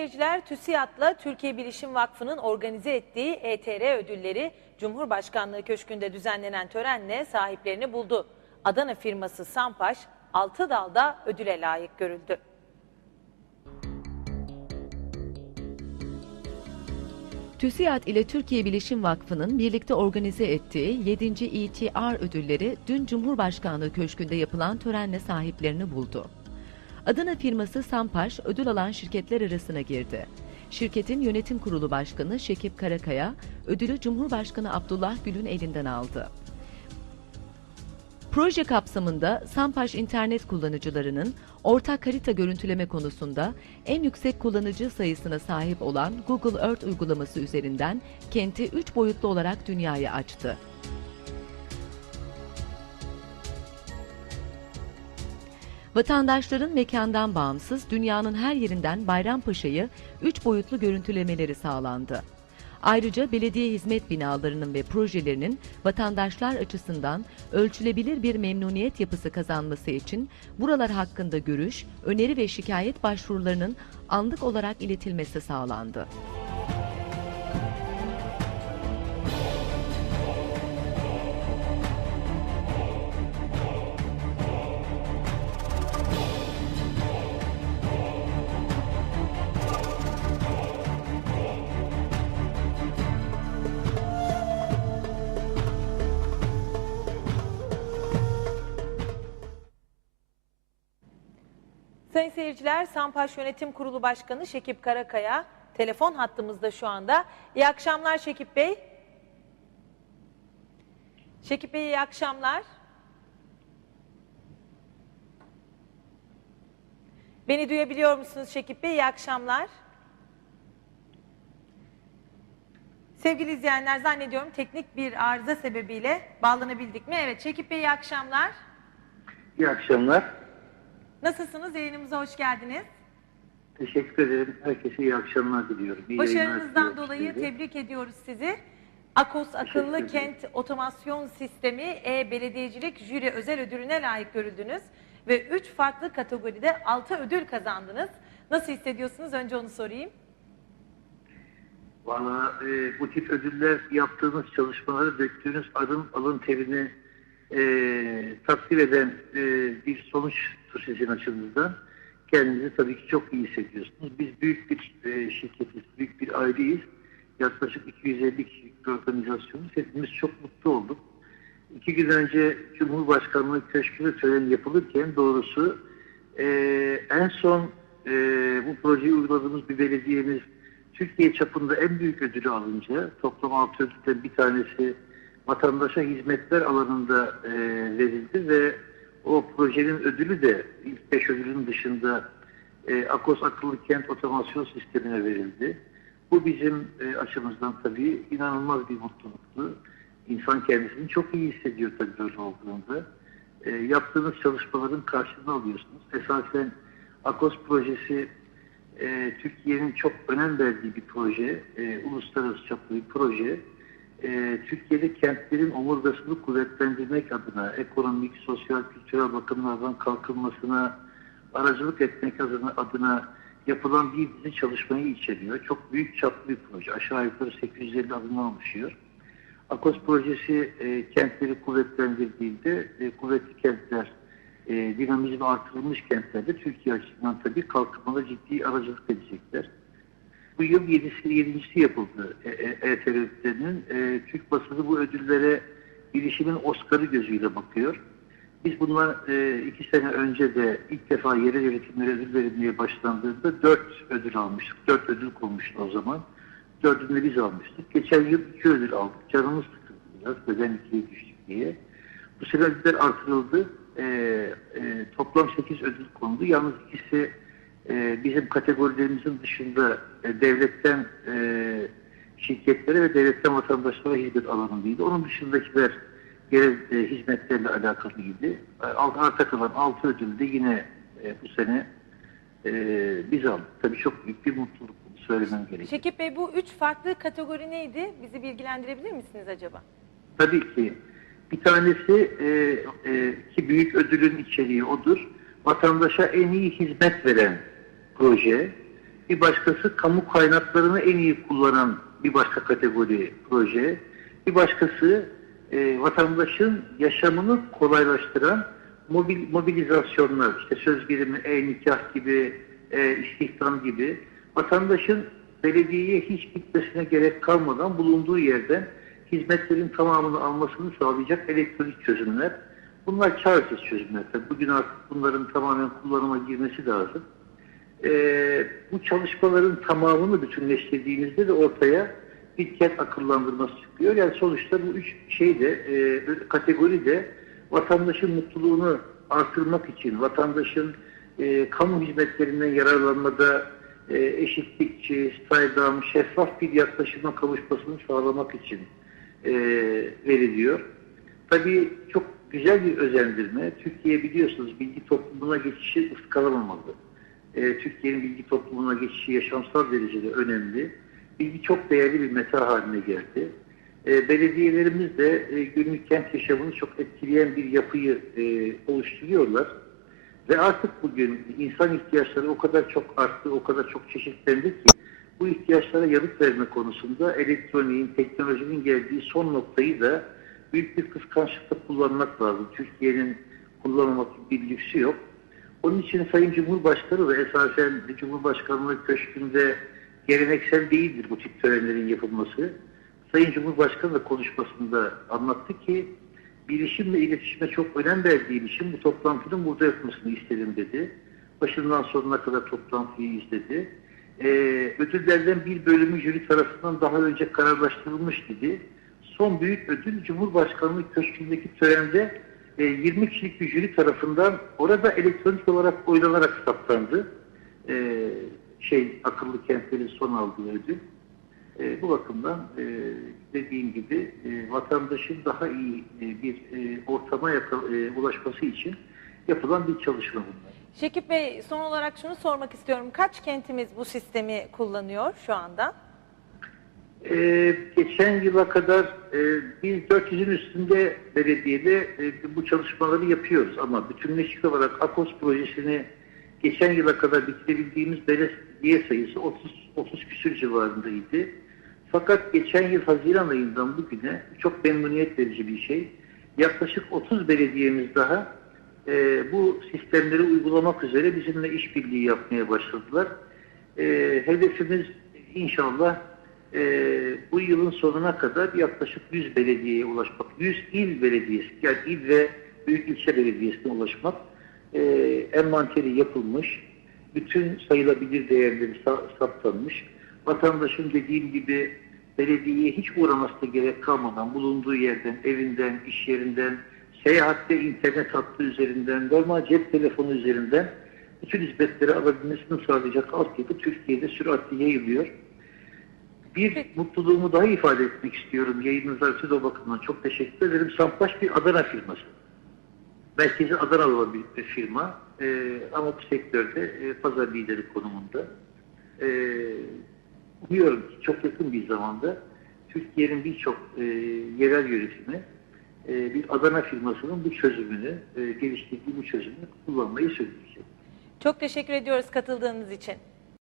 seyirciler, TÜSİAD'la Türkiye Bilişim Vakfı'nın organize ettiği ETR ödülleri Cumhurbaşkanlığı Köşkü'nde düzenlenen törenle sahiplerini buldu. Adana firması Sampaş, altı dalda ödüle layık görüldü. TÜSİAD ile Türkiye Bilişim Vakfı'nın birlikte organize ettiği 7. ETR ödülleri dün Cumhurbaşkanlığı Köşkü'nde yapılan törenle sahiplerini buldu. Adana firması Sampaş ödül alan şirketler arasına girdi. Şirketin yönetim kurulu başkanı Şekip Karakaya ödülü Cumhurbaşkanı Abdullah Gül'ün elinden aldı. Proje kapsamında Sampaş internet kullanıcılarının ortak harita görüntüleme konusunda en yüksek kullanıcı sayısına sahip olan Google Earth uygulaması üzerinden kenti 3 boyutlu olarak dünyaya açtı. Vatandaşların mekandan bağımsız dünyanın her yerinden Bayrampaşa'yı 3 boyutlu görüntülemeleri sağlandı. Ayrıca belediye hizmet binalarının ve projelerinin vatandaşlar açısından ölçülebilir bir memnuniyet yapısı kazanması için buralar hakkında görüş, öneri ve şikayet başvurularının anlık olarak iletilmesi sağlandı. Sayın seyirciler, Sampaş Yönetim Kurulu Başkanı Şekip Karakaya telefon hattımızda şu anda. İyi akşamlar Şekip Bey. Şekip Bey iyi akşamlar. Beni duyabiliyor musunuz Şekip Bey? İyi akşamlar. Sevgili izleyenler zannediyorum teknik bir arıza sebebiyle bağlanabildik mi? Evet Şekip Bey iyi akşamlar. İyi akşamlar. Nasılsınız? Yayınımıza hoş geldiniz. Teşekkür ederim. Herkese iyi akşamlar diliyorum. İyi Başarınızdan dolayı size. tebrik ediyoruz sizi. Akos Akıllı. Kent Otomasyon Sistemi E-Belediyecilik Jüri Özel Ödülüne layık görüldünüz. Ve 3 farklı kategoride 6 ödül kazandınız. Nasıl hissediyorsunuz? Önce onu sorayım. Valla e, bu tip ödüller yaptığınız çalışmaları döktüğünüz arın alın terini e, takdir eden e, bir sonuçtur sizin açınızdan. Kendinizi tabii ki çok iyi hissediyorsunuz. Biz büyük bir e, şirketiz, büyük bir aileyiz. Yaklaşık 250 kişilik bir organizasyonuz. Hepimiz çok mutlu olduk. İki gün önce Cumhurbaşkanlığı Köşkü'nde tören yapılırken doğrusu e, en son e, bu projeyi uyguladığımız bir belediyemiz Türkiye çapında en büyük ödülü alınca toplam altı ödülden bir tanesi vatandaşa hizmetler alanında e, verildi ve o projenin ödülü de ilk beş ödülün dışında e, Akos Akıllı Kent Otomasyon Sistemi'ne verildi. Bu bizim e, açımızdan tabii inanılmaz bir mutluluktu. İnsan kendisini çok iyi hissediyor tabii böyle olduğunda. E, yaptığınız çalışmaların karşılığını alıyorsunuz. Esasen Akos projesi e, Türkiye'nin çok önem verdiği bir proje, e, uluslararası çaplı bir proje. E, Türkiye'de kentlerin omurgasını kuvvetlendirmek adına, ekonomik, sosyal, kültürel bakımlardan kalkınmasına aracılık etmek adına, adına yapılan bir dizi çalışmayı içeriyor. Çok büyük çaplı bir proje. Aşağı yukarı 850 adımdan oluşuyor. Akos projesi e, kentleri kuvvetlendirdiğinde e, kuvvetli kentler, e, dinamizmi artırılmış kentlerde Türkiye açısından tabii kalkınmada ciddi aracılık edecekler. Bu yıl yedisi, yedincisi yapıldı E, ETR'nin. E, Türk basını bu ödüllere bilişimin Oscar'ı gözüyle bakıyor. Biz bundan e, iki sene önce de ilk defa yerel yönetimlere ödül verilmeye başlandığında dört ödül almıştık. Dört ödül konmuştu o zaman. Dördünü biz almıştık. Geçen yıl iki ödül aldık. Canımız sıkıldı biraz. Neden ikiye düştük diye. Bu sene ödüller artırıldı. E, e, toplam sekiz ödül kondu. Yalnız ikisi e, bizim kategorilerimizin dışında e, devletten e, şirketlere ve devletten vatandaşlara hizmet alanındaydı. Onun dışındakiler yerel e, hizmetlerle alakalıydı. E, arta kalan altı ödül de yine e, bu sene e, biz aldık. Tabii çok büyük bir mutluluk söylemem gerekiyor. Şekip Bey bu 3 farklı kategori neydi? Bizi bilgilendirebilir misiniz acaba? Tabii ki. Bir tanesi e, e, ki büyük ödülün içeriği odur. Vatandaşa en iyi hizmet veren proje. Bir başkası kamu kaynaklarını en iyi kullanan bir başka kategori proje. Bir başkası e, vatandaşın yaşamını kolaylaştıran mobil, mobilizasyonlar, işte söz birimi, e-nikah gibi, e, istihdam gibi vatandaşın belediyeye hiç gitmesine gerek kalmadan bulunduğu yerden hizmetlerin tamamını almasını sağlayacak elektronik çözümler. Bunlar çaresiz çözümler. Bugün artık bunların tamamen kullanıma girmesi lazım. Ee, bu çalışmaların tamamını bütünleştirdiğimizde de ortaya bir kent akıllandırması çıkıyor. Yani sonuçta bu üç şey de e, kategori de vatandaşın mutluluğunu artırmak için, vatandaşın e, kamu hizmetlerinden yararlanmada e, eşitlikçi, saydam, şeffaf bir yaklaşıma kavuşmasını sağlamak için e, veriliyor. Tabii çok güzel bir özendirme. Türkiye biliyorsunuz bilgi toplumuna geçişi ıskalamamalı. E, Türkiye'nin bilgi toplumuna geçişi yaşamsal derecede önemli. Bilgi çok değerli bir meta haline geldi. E, belediyelerimiz de e, günlük kent yaşamını çok etkileyen bir yapıyı e, oluşturuyorlar. Ve artık bugün insan ihtiyaçları o kadar çok arttı, o kadar çok çeşitlendi ki bu ihtiyaçlara yanıt verme konusunda elektroniğin, teknolojinin geldiği son noktayı da büyük bir kıskançlıkla kullanmak lazım. Türkiye'nin kullanmamak bir lüksü yok. Onun için Sayın Cumhurbaşkanı da esasen Cumhurbaşkanlığı Köşkü'nde geleneksel değildir bu tip törenlerin yapılması. Sayın Cumhurbaşkanı da konuşmasında anlattı ki bilişim ve iletişime çok önem verdiğim için bu toplantının burada yapmasını istedim dedi. Başından sonuna kadar toplantıyı izledi. Ee, ödüllerden bir bölümü jüri tarafından daha önce kararlaştırılmış dedi. Son büyük ödül Cumhurbaşkanlığı Köşkü'ndeki törende e, 20 kişilik bir jüri tarafından orada elektronik olarak oylanarak saptandı. E, şey akıllı kentlerin son aldığı ödül. E, bu bakımdan e, dediğim gibi e, vatandaşın daha iyi e, bir e, ortama yaka- e, ulaşması için yapılan bir çalışma bunlar. Şekip Bey son olarak şunu sormak istiyorum. Kaç kentimiz bu sistemi kullanıyor şu anda? Ee, geçen yıla kadar e, biz 400'ün üstünde belediyede e, bu çalışmaları yapıyoruz ama bütünleşik olarak AKOS projesini geçen yıla kadar bitirebildiğimiz belediye sayısı 30 30 küsür civarındaydı. Fakat geçen yıl Haziran ayından bugüne çok memnuniyet verici bir şey. Yaklaşık 30 belediyemiz daha e, bu sistemleri uygulamak üzere bizimle işbirliği yapmaya başladılar. E, hedefimiz inşallah e, bu yılın sonuna kadar yaklaşık 100 belediyeye ulaşmak. 100 il belediyesi, yani il ve büyük ilçe belediyesine ulaşmak. E, envanteri yapılmış, bütün sayılabilir değerleri sa- saptanmış. Vatandaşın dediğim gibi belediyeye hiç uğramasına gerek kalmadan bulunduğu yerden, evinden, iş yerinden, seyahatte internet hattı üzerinden, normal cep telefonu üzerinden bütün hizmetleri alabilmesini sağlayacak altyapı Türkiye'de süratle yayılıyor. Bir mutluluğumu daha ifade etmek istiyorum. Yayınınızda siz o bakımdan çok teşekkür ederim. Sampaş bir Adana firması. Merkezi Adana'da olan bir, bir firma. Ee, ama bu sektörde e, pazar lideri konumunda. Ee, umuyorum ki çok yakın bir zamanda Türkiye'nin birçok e, yerel yönetimi e, bir Adana firmasının bu çözümünü, e, geliştirdiği bu çözümünü kullanmayı sürdürecek. Çok teşekkür ediyoruz katıldığınız için.